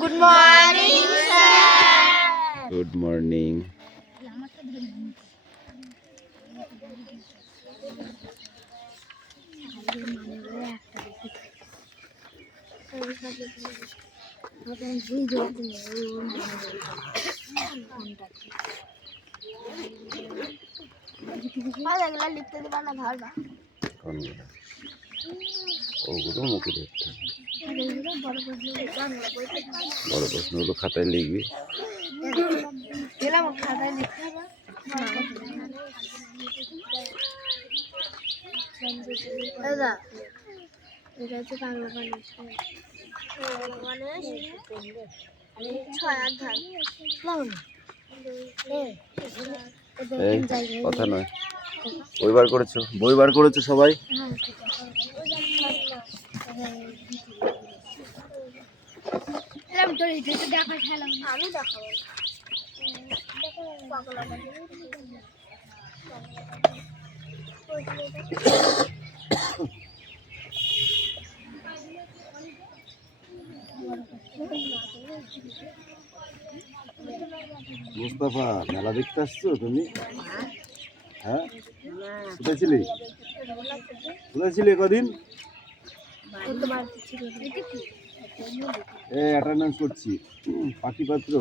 Good morning sir. Good morning. লিখতে দিবা না ধরবা ওগুলো মুখে ধরতে বড় প্রশ্নগুলো খাতায় লিখবি। খাতায় লিখতে হবে। দাদা এটা হচ্ছে বাংলা মানুষ 6 আধার কথা নয়। বই বার করেছো সবাই? আমি দেখাবো মুস্তাফা, মেলা দেখতে আসছো তুমি? হ্যাঁ, কোথায় ছিলে কদিন? অ্যাটেন্ডেন্স করছি। পাখি পাত্র,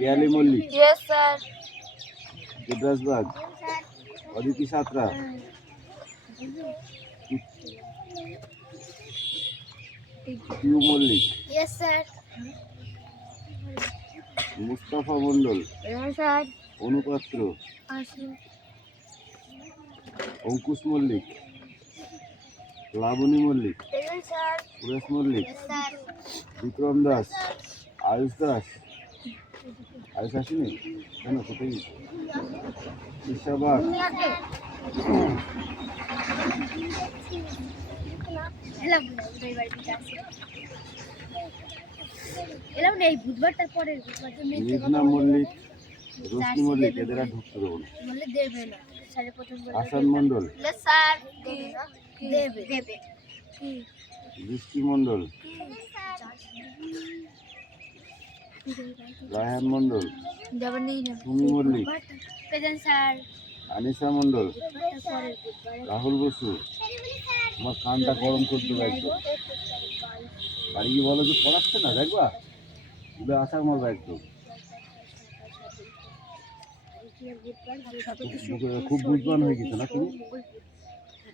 পিয়ালি মল্লিক, দেবরাজবাগ, অদিতি সাঁতরা, পিউ মল্লিক, মুস্তাফা মন্ডল, অনুপাত্র, অঙ্কুশ মল্লিক, লাবণী মল্লিক, সুরেশ মল্লিক, বিক্রম দাস, আয়ুষ দাস। আয়ুষ আসেনি কেন? কোথায় গেছে? ঈশাবাগ, মেঘনা মল্লিক, রশ্মি মল্লিক। এদের আর ঢুকতে দেবো না। হাসান মন্ডল, বৃষ্টি মন্ডল, রায়হান মন্ডল, সুমি মল্লিক, আনিসা মন্ডল, রাহুল বসু। আমার কানটা গরম করতে একদম। বাড়ি গিয়ে বলো যে পড়াচ্ছে না, দেখবা উঠে আসার মতো একদম। খুব বুঝবান হয়ে গেছে না তুমি?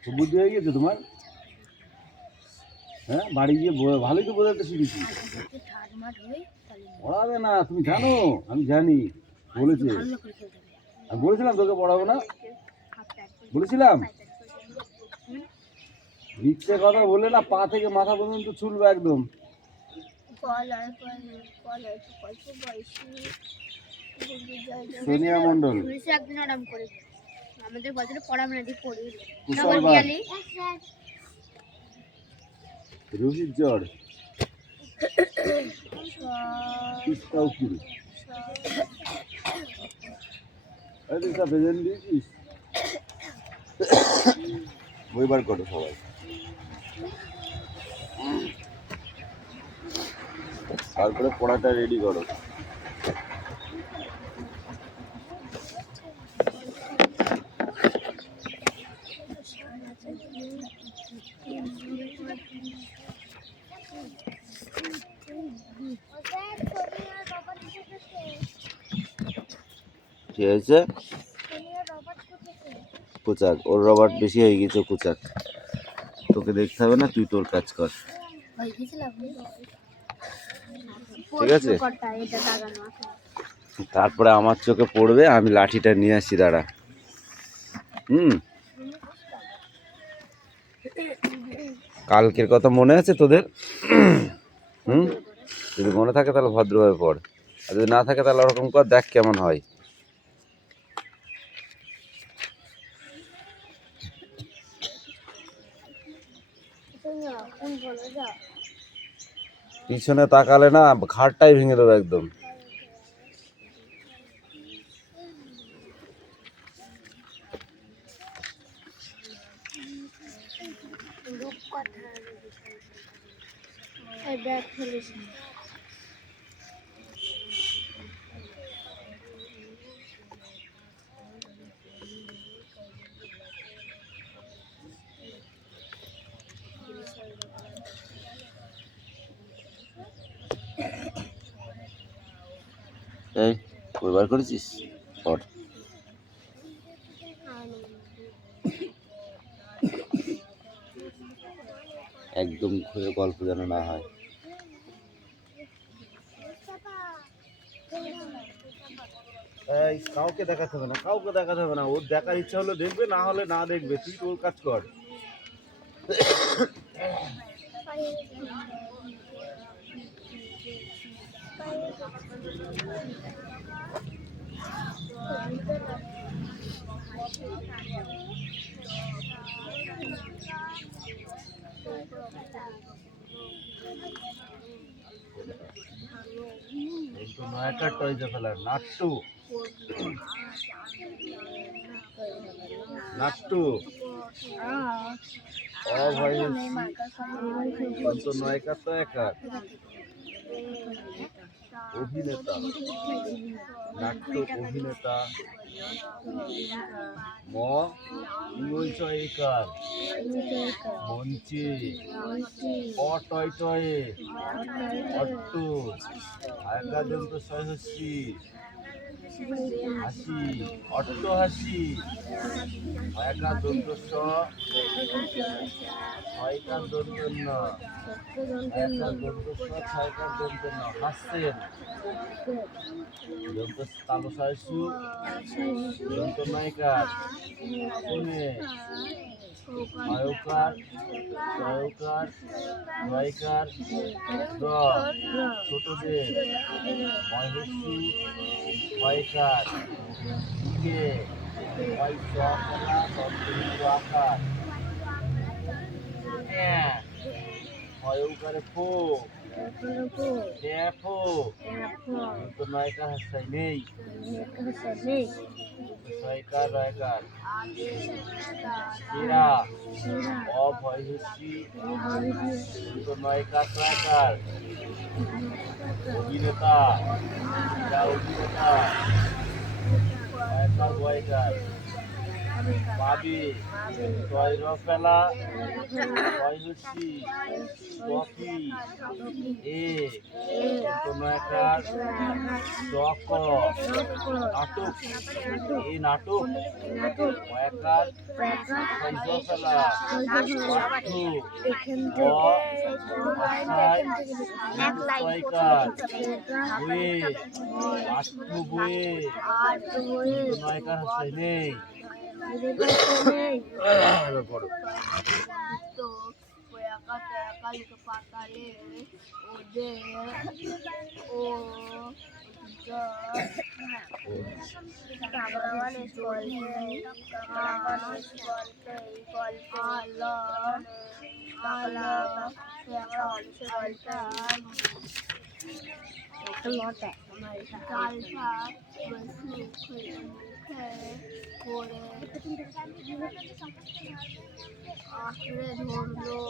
খুব বুদ্ধি হয়ে গেছে তোমার? হ্যাঁ, বাড়ি গিয়ে ভালোই তো বোঝাতে শিখেছি। পড়াবে না, তুমি জানো? আমি জানি, বলেছি। আমি বলেছিলাম তোকে পড়াবো না, বলেছিলাম। মিথ্যে কথা বলে না, পা থেকে মাথা পর্যন্ত চুলবে একদম। সোনিয়া মন্ডল, রোহিত জড়, তিস্তা উকিল। দিয়েছিস? বই বার করো সবাই। তারপরে পড়াটা রেডি করো। ঠিক আছে, কোচাক। ওর রবার্ট বেশি হয়ে গেছে, কোচাক। তোকে দেখতে হবে না, তুই তোর কাজ কর, ঠিক আছে? তারপরে আমার চোখে পড়বে, আমি লাঠিটা নিয়ে আসি, দাঁড়া। কালকের কথা মনে আছে তোদের? যদি মনে থাকে তাহলে ভদ্রভাবে পড়, আর যদি না থাকে তাহলে ওরকম কর, দেখ কেমন হয়। পিছনে তাকালে না ঘাড়টাই ভেঙে দেবো একদম। এই ব্যাগ ফেলিস না। এই কয়বার করেছিস পর একদম ঘুরে গল্প যেন না হয়। এই কাউকে দেখাতে হবে না, কাউকে দেখাতে হবে না। ওর দেখার ইচ্ছা হলে দেখবে, না হলে না দেখবে। তুই তোর কাজ কর। একটু নয়টা টয়জে ফেলার নাট্টু নাট্টু অভয় তো নয়কার তো একার অভিনেতা নাট্য অভিনেতা ম ইকার মঞ্চে অটয় টয়ে অট্টু আয়কাদন্ত সহস্রী হাসি অট্ট হাসি ছয়কার দন্ত ছয়কার দন্ত ছয়কার দন্ত ছয়কার দন্ত হাসছেন দন্ত কালো সহস্রু দন্ত নায়িকার শুনে ছয়কার ছয়কার ছয়কার দ ছোটদের মহেশু ছয়কার কে ছয় চলা তন্ত্র আকার ছয়কারে ফো ফো তো নয়কার হাসাই নেই ছয়কার রয়কার সেরা অভয়সী তো নয়কার ছয়কার অভিনেতা অভিনেতা ছয়কার বয়কার পাবি ছয় রফেলা ছয়সী কফি এ নয়কার চক নাটক এই নাটক ছয়কার ছয়ফেলা ছয়কার বয়ে আটটু বয়ে নয়কার হাসে নেই বড় আঁকড়ে ধরলো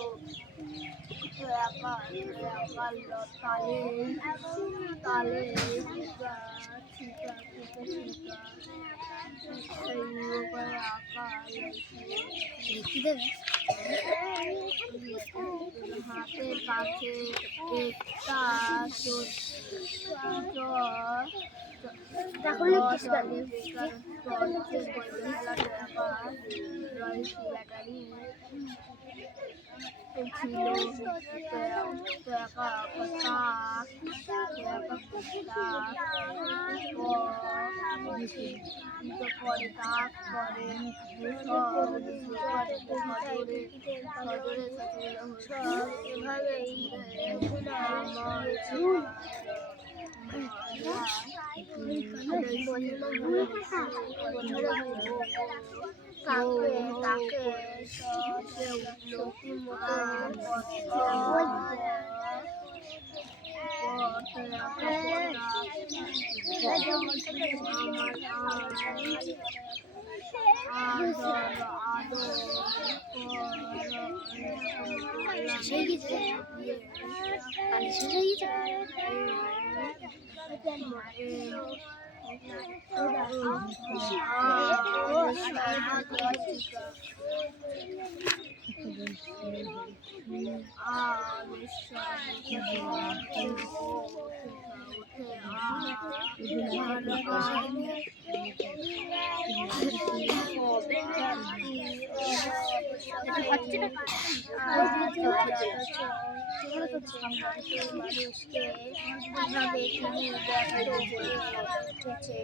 তালে তালে হাতের কাছে একটা মানুষকে কিভাবে তিনি ব্যক্ত হয়ে উঠেছে।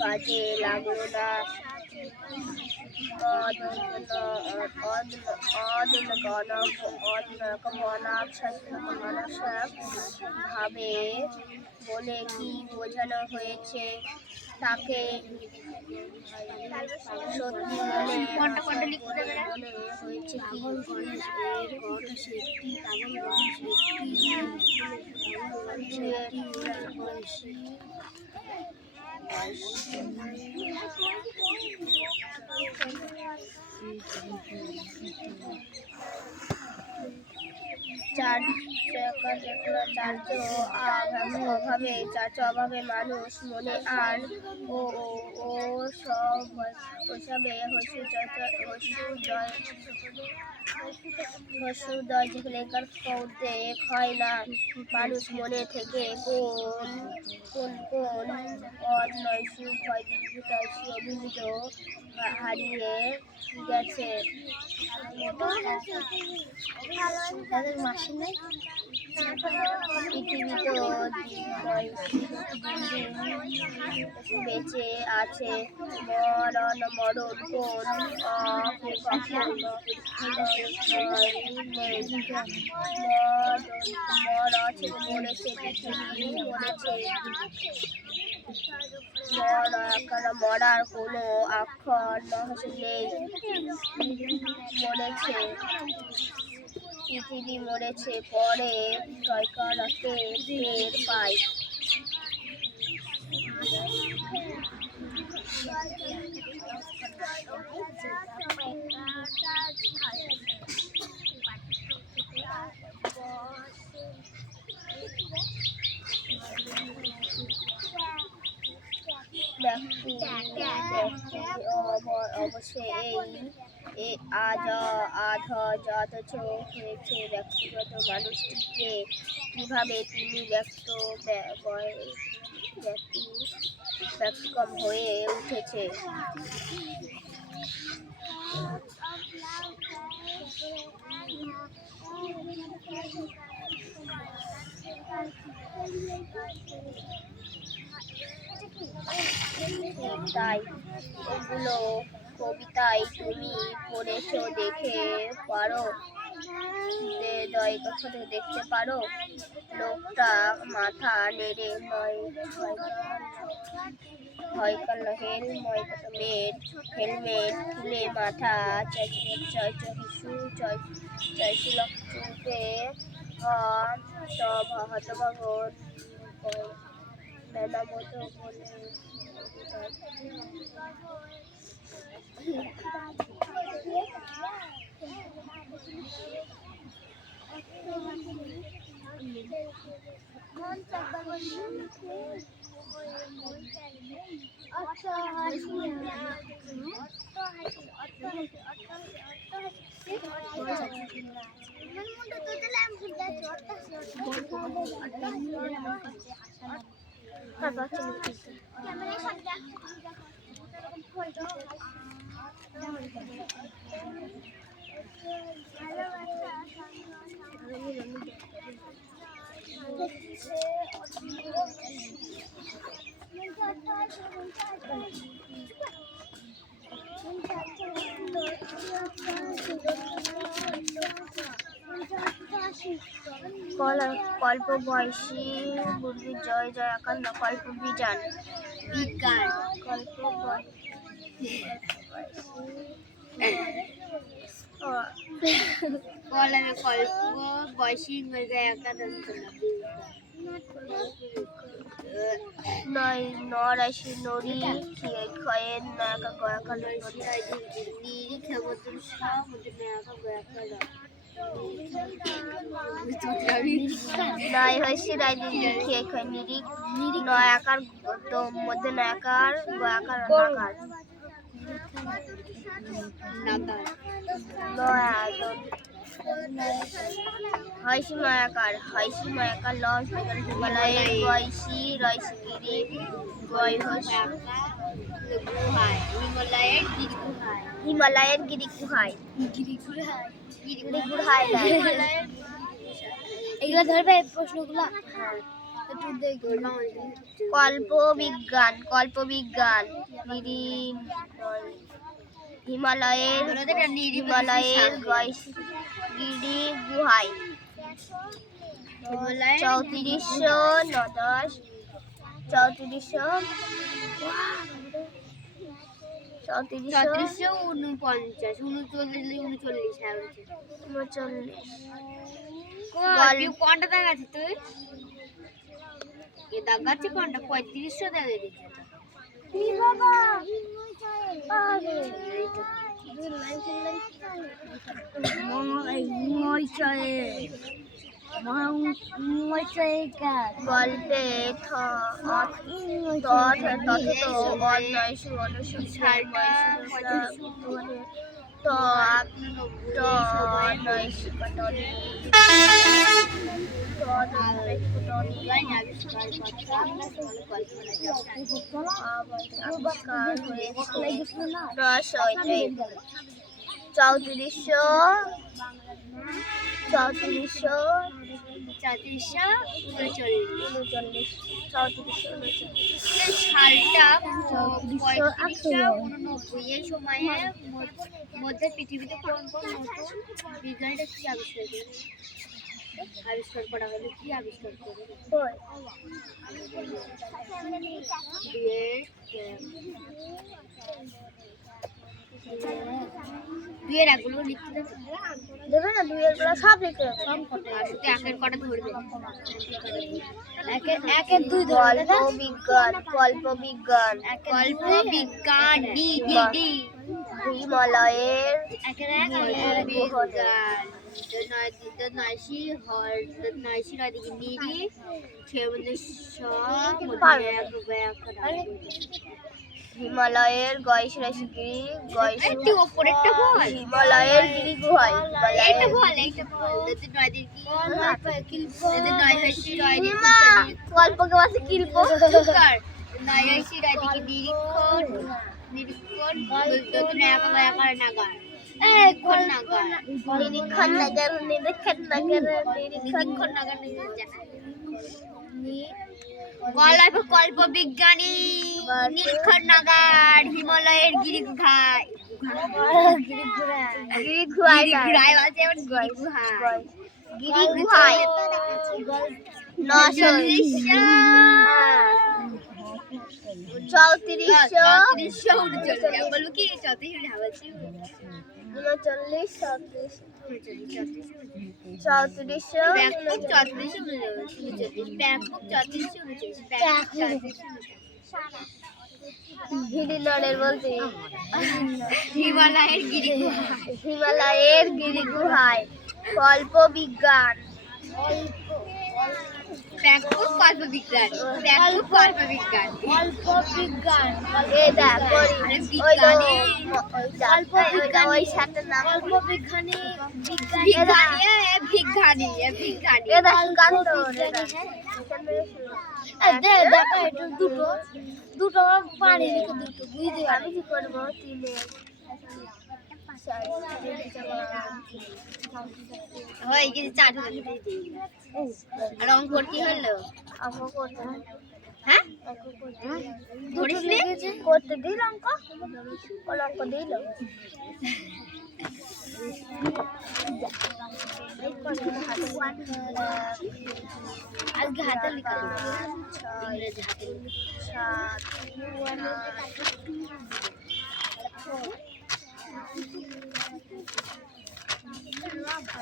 কাজে লাগলো না, ভাবে বলে কি বোঝানো হয়েছে তাকে সত্যি মনে হয়েছে অভাবে মানুষ মনে আর ওসবে হয় না। মানুষ মনে থেকে কোন অভিহিত হারিয়ে গেছে। পৃথিবীতে বেঁচে আছে, মরণ কোন মরার কোনো অক্ষর নেই। পৃথিবী মরেছে, পরে টয়কারকে টের পায়। অবশ্যই অথচ হয়েছে ব্যক্তিগত মানুষটিকে কিভাবে তিনি ব্যতিক্রম হয়ে উঠেছে। তাই এগুলো কবিতায় তুমি পড়েছো, দেখতে পারো। লোকটা মাথা নেড়ে হেলমেট খুলে মাথা চাইছিল। চোখে হতভাগন মেলা মতো বলে কল্প বয়সী বুদ্ধির জয় জয় আকার না কল্প বিজ্ঞান বিজ্ঞান কল্প কলমে কল্প বয়সী নয় নরাশি নড়ি ক্ষয়ের নায়কা গয়াকার নিরি ক্ষমতুর শাহ নয় হইসি রাইদি খেয়ে ক্ষয় নিরি নয় আকার মধ্যে নয়াকার গয়াকার নাকার নয় আয়তন হইসি মায়াকার লস হিমালয়ের গয়সি রয়সিগিরি গয় হইসি হিমালয়ের গিরি গুহায় এগুলো ধরবে প্রশ্নগুলো কল্প বিজ্ঞান হিমালয়ের গিরি গুহায় 3449 কোনটা দাগ আছে তুই এ দাগ আছে কোনটা 3500 দাগ দিয়েছে গল্পে সালটা 3589 এই সময়ের মধ্যে পৃথিবীতে কোন কোন নতুন বিজ্ঞানীরা কি আবিষ্কার করা হলো কি আবিষ্কার করে দুইয়ের একগুলো লিখতে দেবে না দুইয়ের গুলো সব লিখে দেবে শুধু একের কটা ধরবে একের দুই কল্প বিজ্ঞান ডি হিমালয়ের একের নয়শি রাদিকে নিরি হিমালয়ের গয়সরাশিগিরি একটু উপরেরটা বল হিমালয়ের গিরি গুহায় এইটা বল যদি নয় দিন কি যদি নয় হইছি নয় দিন কল্পকে বাসে কিলপ সুকার নয় হইছি নয় দিকে নিরীক্ষণ যদি নয় একা নাগার নিরীক্ষণ নাগার কল্প বিজ্ঞানী নিরীক্ষণ নাগার হিমালয়ের গিরি গুহায় বলবো কি 34 বলছি হিমালয়ের গিরি গুহায় কল্প বিজ্ঞান কল্প বিজ্ঞান এই দেখ ওই সাথে নাম দুটো পানি দুটো বুঝতে আমি কি করবো তিনে হয়ে গেছে 4 আর অঙ্কর কি হলো হ্যাঁ করতে দিল অঙ্ক দিল আজকে হাতে লেখা ইংরেজি হাতে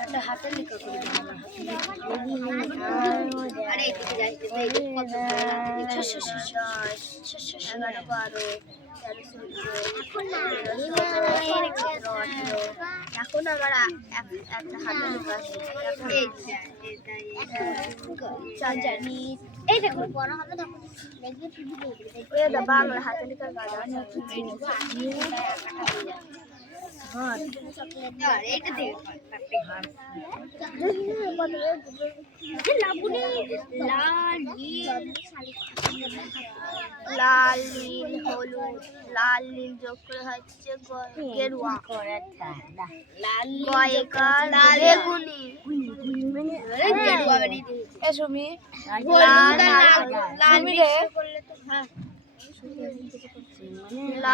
একটা হাতে লেখা করে আরে এদিকে যাই কত 11 12 13 14 15 16 17 18 এখন আমার একটা হাতে লেখা আছে জানি এই দেখো বড় হবে দেখো দেখবে বাংলা হাতে লেখার কাজ আছে এইটা দেখে লাল নীল হলুদ লাল নীল যোগ করে হচ্ছে গেরুয়া বেগুনি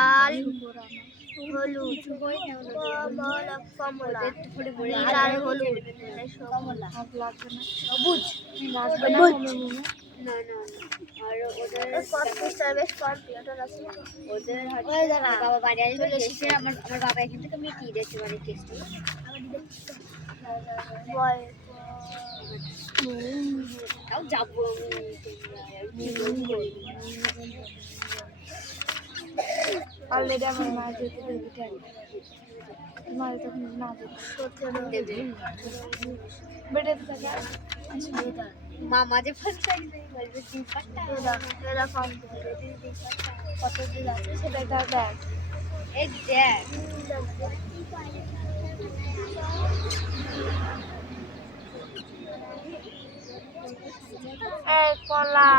লাল হলুদ কমলা লাল হলুদ সবুজ বাবা বাড়ি আসবে এসে আমার বাবা এখান থেকে মিটিয়ে দিয়েছে মানে টেস্ট তাও যাবো অলরেডি আমার মা যেতে মা তখন না যেতে মা মাঝে ফাঁসা বলবে তুই পাটা এরকম কত দিন আছে সেটা একটা দেখ এই দেখ কলা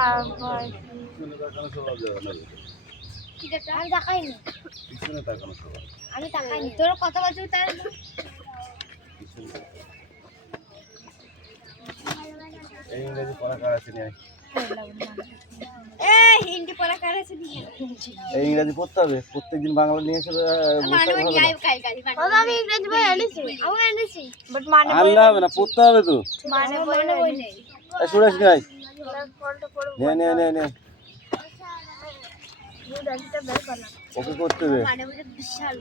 আমি তাকাইনি আমি তাকাইনি তোর কত বছর তার ইংরেজি পড়া কার আছে না হিন্দি পড়া কার আছে নি এই ইংরেজি পড়তে হবে প্রত্যেকদিন বাংলা নিয়ে এসে মানে ওই আই কাল আমি ইংরেজি বই এনেছি আমি এনেছি বাট মানে আনলে হবে না পড়তে হবে তো মানে বই নেই সুরেশ নাই ফলটা পড়ব নে ওকে করতে হবে মানে বুঝে বিশাল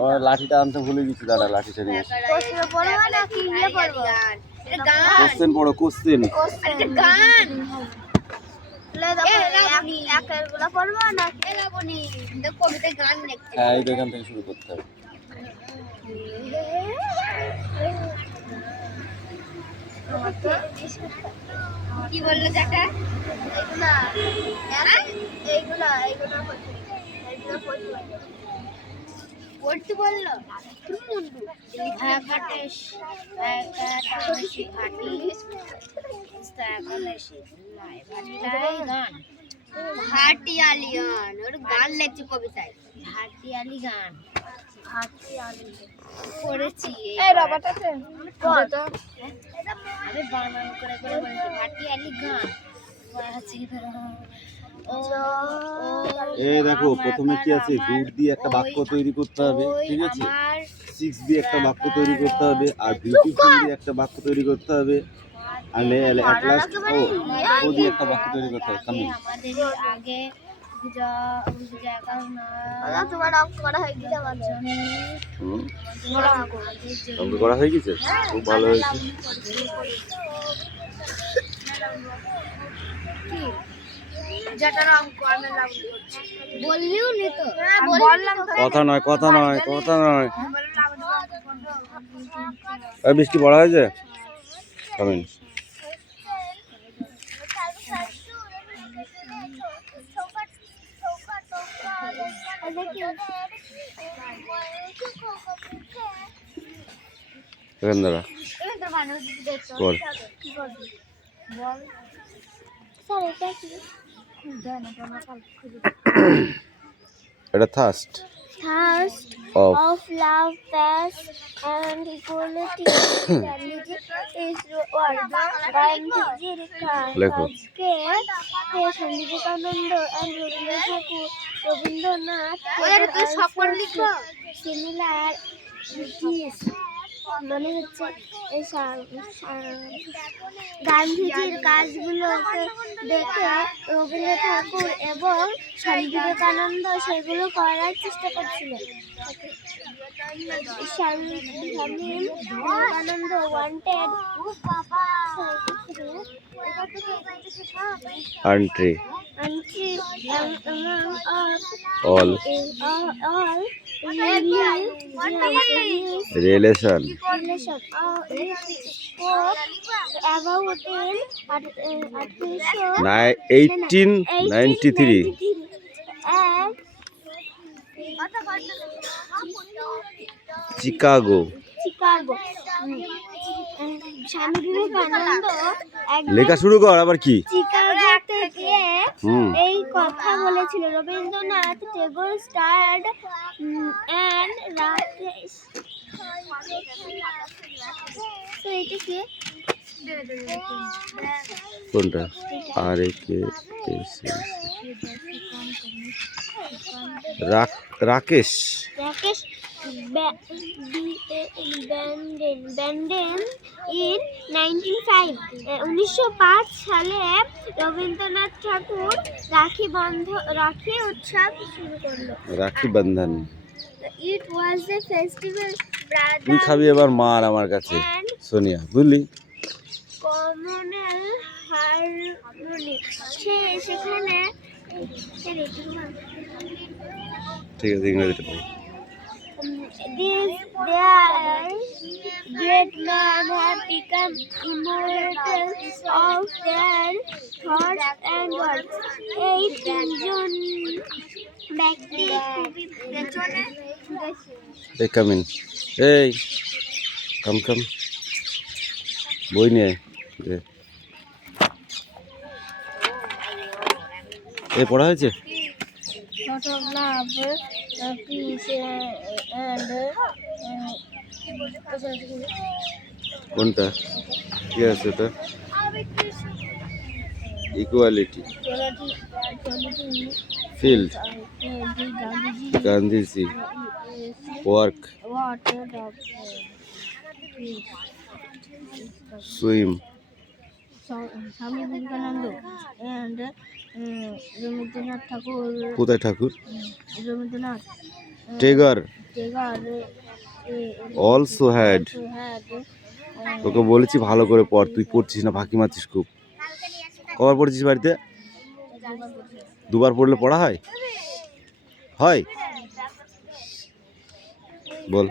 ও লাঠিটা আনতে ভুলে গেছি দাদা লাঠিটা নিয়ে কোশ্চেন পড়ব নাকি ইয়ে পড়ব এটা গান কোশ্চেন পড়ো কোশ্চেন এটা গান লে দেখো একের গুলো পড়ব না এলাবনি দেখো কবিতা গান লিখতে হ্যাঁ এই এখান থেকে শুরু করতে হবে কি বললো চাকা এইগুলা পড়তে বললো একাটেশ একাটাশি ভাটিস গান ভাটিয়ালি গান ওর গান লেখছে কবিতায় ভাটিয়ালি গান পড়েছি এই রবার্ট আছে পড় তো আমি বানান করে বলছি ভাটিয়ালি গান পড়াচ্ছি এই দেখো প্রথমে কি আছে গুড দিয়ে একটা বাক্য তৈরি করতে হবে ঠিক আছে 6 দিয়ে একটা বাক্য তৈরি করতে হবে আর বিউটিফুল দিয়ে একটা বাক্য তৈরি করতে হবে আর এট লাস্ট ও দিয়ে একটা বাক্য তৈরি করতে হবে কামিং আমাদের আগে তোমার অঙ্ক করা হয়ে গেছে আমার জন্য অঙ্ক করা হয়ে গেছে খুব ভালো হয়েছে যেটা অঙ্ক আমি বললিও নি তো বললাম কথা নয় এই বৃষ্টি পড়া হয়েছে কামিং এখান দ্বারা কর এটা thirst of love, peace and equality is what Gandhi লেখো আজকে স্বামী বিবেকানন্দ and রবীন্দ্রনাথ similar মনে হচ্ছে এই গান্ধীজির কাজগুলোকে দেখে রবীন্দ্র ঠাকুর এবং স্বামী বিবেকানন্দ সেগুলো করার চেষ্টা করছিলেন। Swami Vivekananda wanted country among all relation about in 1893 and Chicago. Swami Vivekananda লেখা শুরু কর আবার কি চিকাগো থেকে এই কথা বলেছিল। রবীন্দ্রনাথ টেগোর স্টার্ড এন্ড রাকেশ। তো এটা কি কোনটা? আর কে রাকেশ রাকেশ ব্যান্ডেন ইন 1905 সালে রবীন্দ্রনাথ ঠাকুর রাখি উৎসব শুরু করলো। Rakhi Bandhan. It was a festival তুই খাবি এবার মার আমার কাছে সোনিয়া, বুঝলি? Communal harmony. সেখানে ঠিক আছে, ইংরেজিটা বল। These their great men have become immortals of their thoughts and words. এই তিনজন ব্যক্তি খুবই পেছনে এই কামিন, এই কাম বই নিয়ে দে। এই পড়া হয়েছে? Sort of love, peace and কোনটা কি আছে এটা? Equality, field, Gandhiji, work, swim, Swami Vivekananda and Rabindranath Thakur. কোথায় ঠাকুর? Rabindranath Tagore Tagore also had. তোকে বলেছি ভালো করে পড়, তুই পড়ছিস না, ফাঁকি মারছিস খুব। কবার পড়ছিস বাড়িতে? দুবার পড়লে পড়া হয়? হয় বল।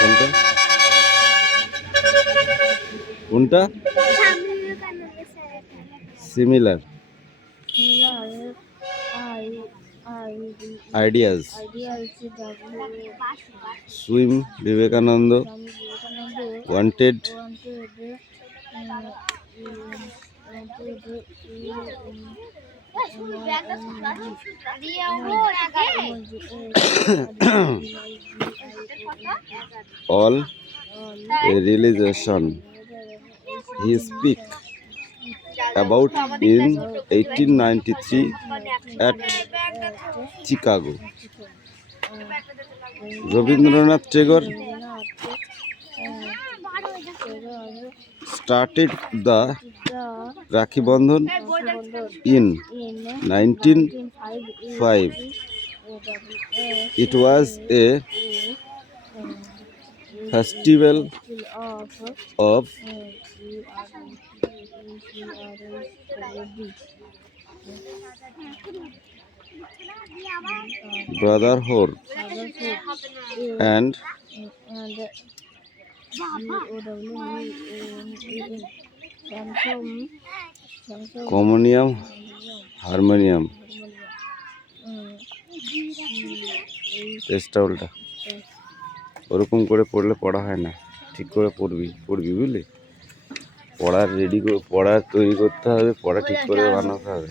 কোনটা কোনটা? Similar ideas. Swim Vivekananda wanted all a realization he speak about in 1893 at Chicago. Rabindranath Tagore started the Rakhi Bandhan in 1905. It was a festival of brotherhood and communion harmonium. চেষ্টা উল্টা ওরকম করে পড়লে পড়া হয় না, ঠিক করে পড়বি বুঝলি? পড়ার তৈরি করতে হবে, পড়া ঠিক করে বানাতে হবে।